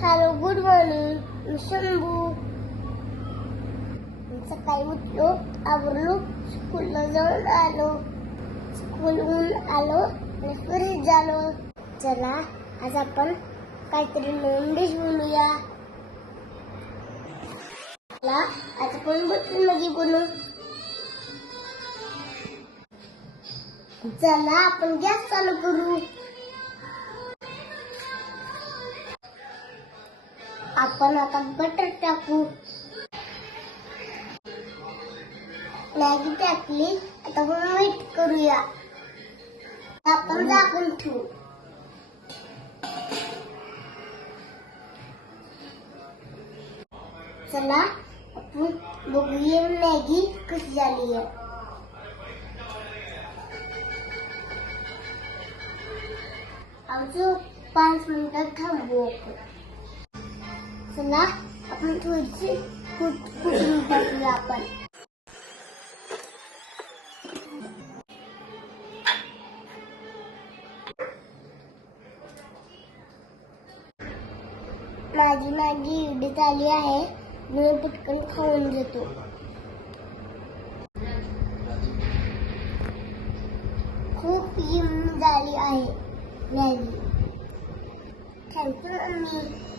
Hello, good morning. मी शंभू. सकाळी उठलो, आवरलो, स्कूलला जाऊन आलो. स्कूलहून आलो आणि घरी झालो. चला आज आपण काहीतरी नवीन डिश बनवूया. चला आज आपण बटर मॅगी बनवू. चला आपण गॅस चालू करू. आपण आता बटर टाकू. मॅगी टाकली, आता आपण वेट करूया. आपण झाकून ठेवू. चला आपण बघूया मॅगी कशी झाली आहे. अजून 5 मिनिटं थांबू आपण. चला आपण थोडीशी कुठून टाकूया आपण. माझी मॅगी एवढी झाली आहे, मी पटकन खाऊन घेतो. खूप यम्मी झाली आहे मॅगी. Thank you mummy.